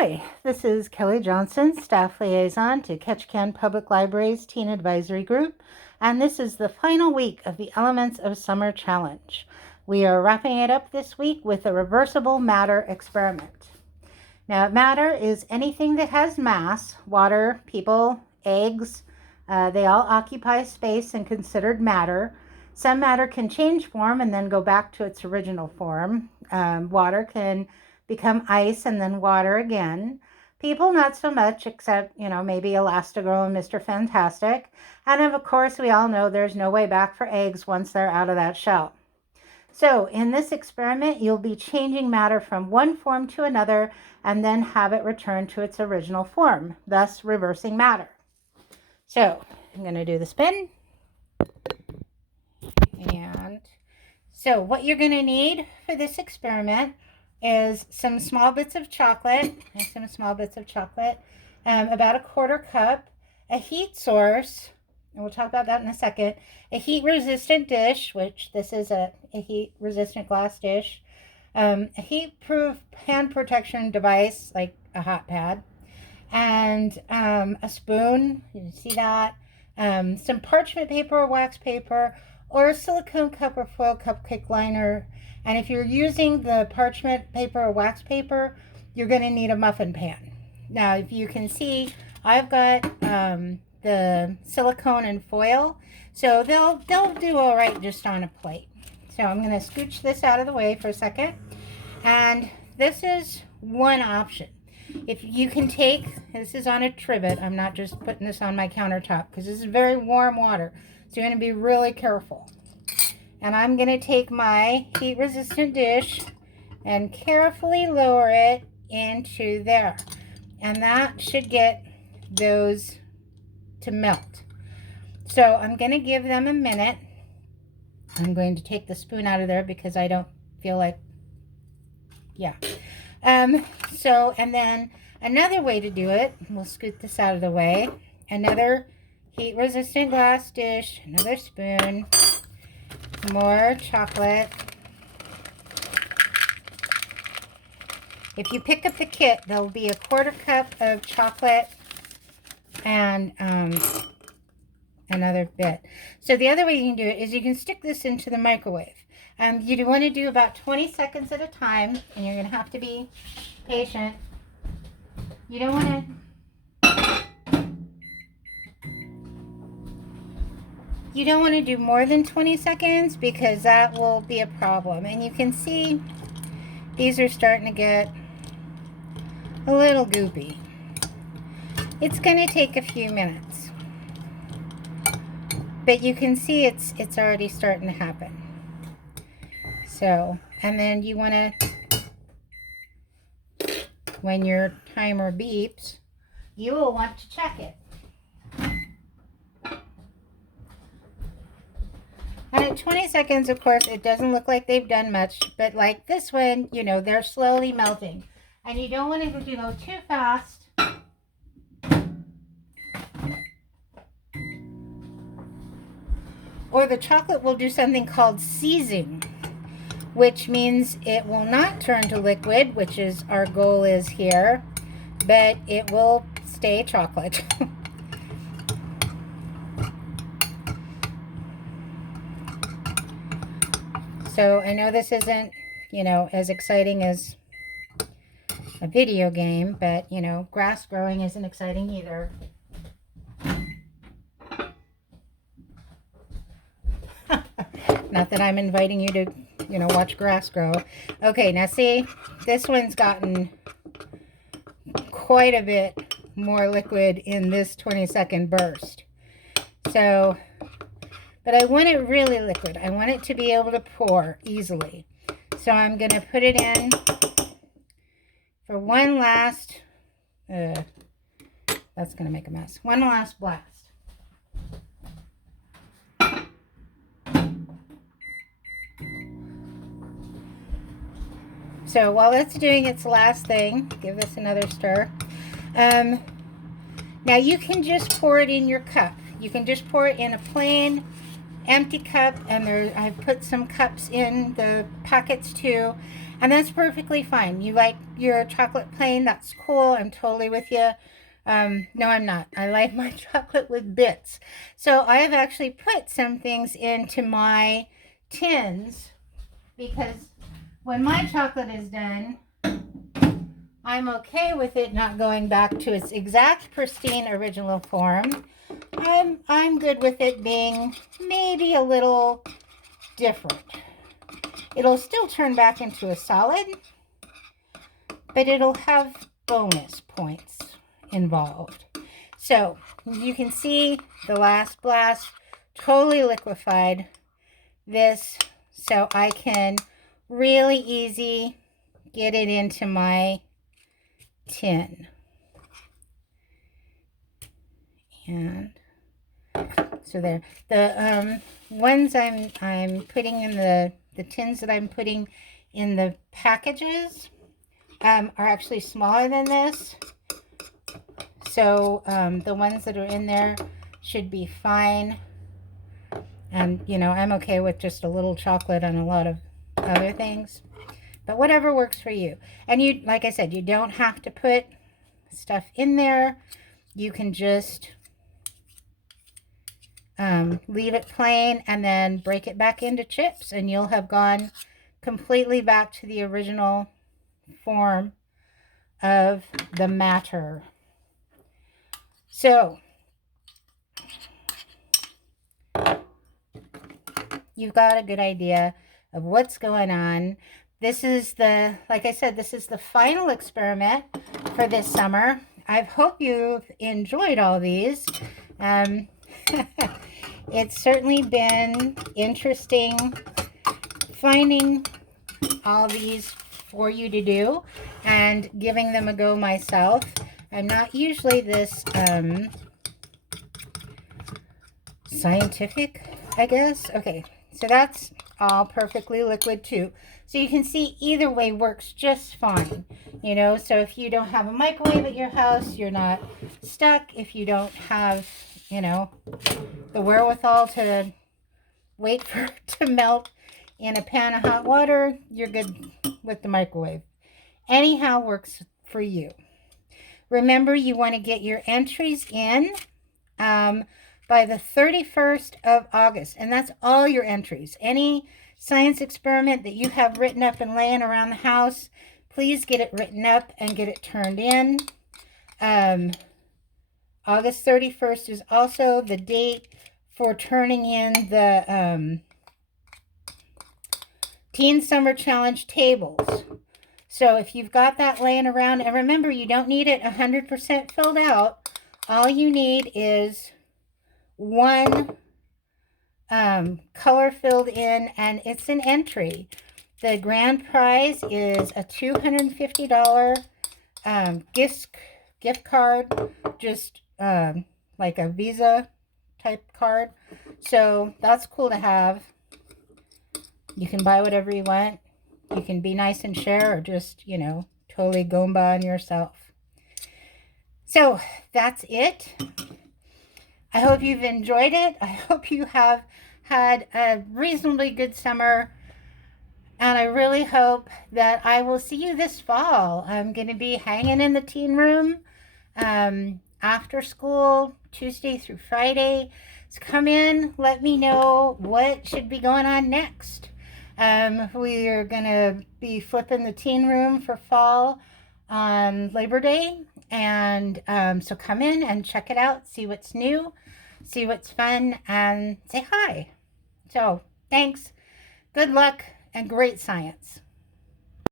Hi, this is Kelly Johnson, Staff Liaison to Ketchikan Public Library's Teen Advisory Group, and this is the final week of the Elements of Summer Challenge. We are wrapping it up this week with a reversible matter experiment. Now, matter is anything that has mass: water, people, eggs. They all occupy space and considered matter. Some matter can change form and then go back to its original form. Water can become ice and then water again. People, not so much, except, maybe ElastaGirl and Mr. Fantastic. And of course, we all know there's no way back for eggs once they're out of that shell. So in this experiment, you'll be changing matter from one form to another and then have it return to its original form, thus reversing matter. So I'm going to do the spin. And so what you're going to need for this experiment is some small bits of chocolate, about a quarter cup, a heat source, and we'll talk about that in a second, a heat-resistant dish, which this is a heat-resistant glass dish, a heat-proof hand protection device, like a hot pad, and a spoon, you can see that, some parchment paper or wax paper, or a silicone cup or foil cupcake liner. And if you're using the parchment paper or wax paper, you're going to need a muffin pan. Now, if you can see, I've got the silicone and foil, so they'll do all right just on a plate. So I'm going to scooch this out of the way for a second. And this is one option. If you can take, this is on a trivet, I'm not just putting this on my countertop because this is very warm water. So you're going to be really careful. And I'm going to take my heat-resistant dish and carefully lower it into there. And that should get those to melt. So I'm going to give them a minute. I'm going to take the spoon out of there because I don't feel like, and then another way to do it, we'll scoot this out of the way. Another heat-resistant glass dish, another spoon, more chocolate. If you pick up the kit, there'll be a quarter cup of chocolate and another bit. So the other way you can do it is you can stick this into the microwave. You want to do about 20 seconds at a time, and you're going to have to be patient. You don't want to do more than 20 seconds because that will be a problem. And you can see these are starting to get a little goopy. It's going to take a few minutes. But you can see it's already starting to happen. So, and then you want to, when your timer beeps, you will want to check it. And at 20 seconds, of course, it doesn't look like they've done much, but like this one, they're slowly melting. And you don't want to go too fast. Or the chocolate will do something called seizing, which means it will not turn to liquid, which is our goal is here, but it will stay chocolate. So I know this isn't, as exciting as a video game, but, grass growing isn't exciting either. Not that I'm inviting you to, watch grass grow. Okay, now see, this one's gotten quite a bit more liquid in this 20-second burst. So, but I want it really liquid. I want it to be able to pour easily. So I'm going to put it in for one last, that's going to make a mess. One last blast. So while it's doing its last thing, give this another stir. Now you can just pour it in your cup. You can just pour it in a plain empty cup, and I've put some cups in the pockets too, And that's perfectly fine. You like your chocolate plain, that's cool. I'm totally with you. No, I'm not. I like my chocolate with bits. So I have actually put some things into my tins because when my chocolate is done, I'm okay with it not going back to its exact pristine original form. I'm good with it being maybe a little different. It'll still turn back into a solid, but it'll have bonus points involved. So you can see the last blast totally liquefied this, so I can really easy get it into my tin. And so there, the ones I'm putting in the tins that I'm putting in the packages are actually smaller than this. So the ones that are in there should be fine. And, you know, I'm okay with just a little chocolate and a lot of other things. But whatever works for you. And you, like I said, you don't have to put stuff in there. You can just leave it plain and then break it back into chips. And you'll have gone completely back to the original form of the matter. So you've got a good idea of what's going on. This is the, like I said, this is the final experiment for this summer. I hope you've enjoyed all these. It's certainly been interesting finding all these for you to do and giving them a go myself. I'm not usually this scientific, I guess. Okay, so that's all perfectly liquid too. So you can see either way works just fine. You know, so if you don't have a microwave at your house, you're not stuck. If you don't have, you know, the wherewithal to wait for it to melt in a pan of hot water, you're good with the microwave. Anyhow works for you. Remember, you want to get your entries in by the 31st of August. And that's all your entries. Any science experiment that you have written up and laying around the house, please get it written up and get it turned in. August 31st is also the date for turning in the Teen Summer Challenge tables. So if you've got that laying around, and remember, you don't need it 100% filled out. All you need is one color filled in, and it's an entry. The grand prize is a $250 gift card, just like a Visa type card. So that's cool to have. You can buy whatever you want. You can be nice and share, or just, you know, totally Goomba on yourself. So that's it. I hope you've enjoyed it. I hope you have had a reasonably good summer. And I really hope that I will see you this fall. I'm going to be hanging in the teen room after school, Tuesday through Friday. So come in, let me know what should be going on next. We are going to be flipping the teen room for fall on Labor Day. And so come in and check it out, see what's new, see what's fun, and say hi. So thanks, good luck, and great science.